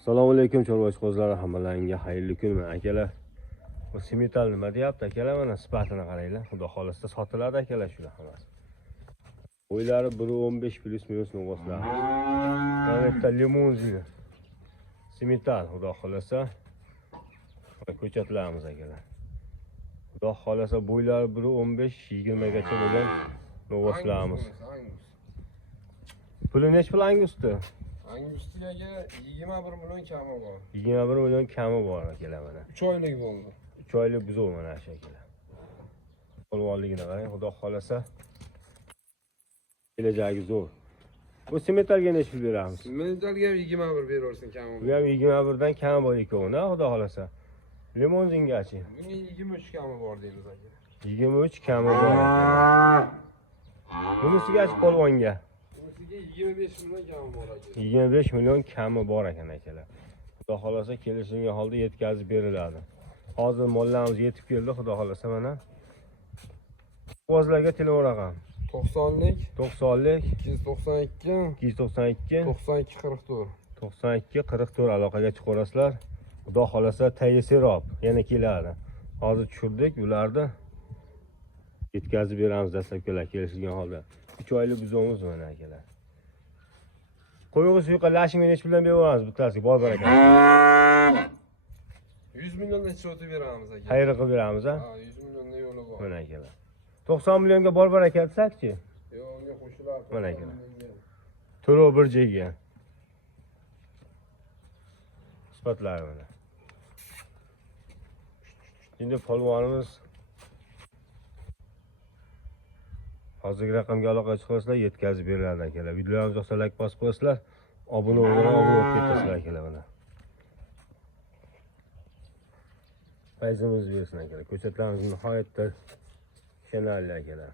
Assalomu alaykum chorvachi qozlari, hammalaringga xayrli kun. Akalar, bu smetal nima deyapti akalar? Mana sifatini qaranglar. Xudo xolosda sotiladi akalar shular hammasi. Bo'ylari 1.15 plus minus novoslar. Mana bitta limuzin. Smetal xudo xolosa ko'chatlarimiz akalar. Xudo xolosa bo'ylari 1.15-20 gacha bo'lgan novoslarimiz. Puli nech pul angusda? Angustiga 21 million kami bor. 21 million kami bor akalar mana. 3 oylik bo'ldi. 3 oylik buzov mana shu akalar. Polvonligini qarang, xudo xolasa kelajagi zo'r. Bu smetalga nech pul beramiz? Smetalga ham 21 beraversin kami Bu bor. ham 21 dan kami bor ekan, xudo xolasa. Limonzingachi. Bunga 23 kami bor deymiz aka. 23 kami bor akalar. Bunisigachi polvonga. Bunisiga 25 million kami bor aka. 25 million kami bor ekan akalar. Xudo xolasa kelishilgan holda yetkazib beriladi. Hozir mollarimiz yetib keldi, xudo xolasa mana. Qozlarga telefon raqam 90lik 90lik 292 292 92 44. 92 44 aloqaga chiqarasizlar. Xudo xolasa tayserob yana keladi. Hozir tushirdik ularni. Yetkazib beramiz dastlabkilar kelishilgan holda. 3 oylik buzovimiz mana akalar. Qo'yg'i suyqa lashingga nech bilan beramiz bittasiga bor baraka. 100 milliondan chiqib beramiz aka. Xayr qilib beramiz ha. Ha, 100 milliondan yo'li bor. Mana akalar. 90 millionga bor baraka desakchi. Yo'q, unga qo'shiladi. Mana akalar. To'lov bir joyga. Sifatlari mana. Endi polvonimiz hozirgi raqamga aloqa chiqasizlar, yetkazib beriladi akalar. Videolarimizni yoqsa like bosib qo'yasizlar, obuna bo'lib ketasizlar akalar mana. Fayzimiz bersin akalar. Ko'chatlarimiz nihoyatda shenali akalar.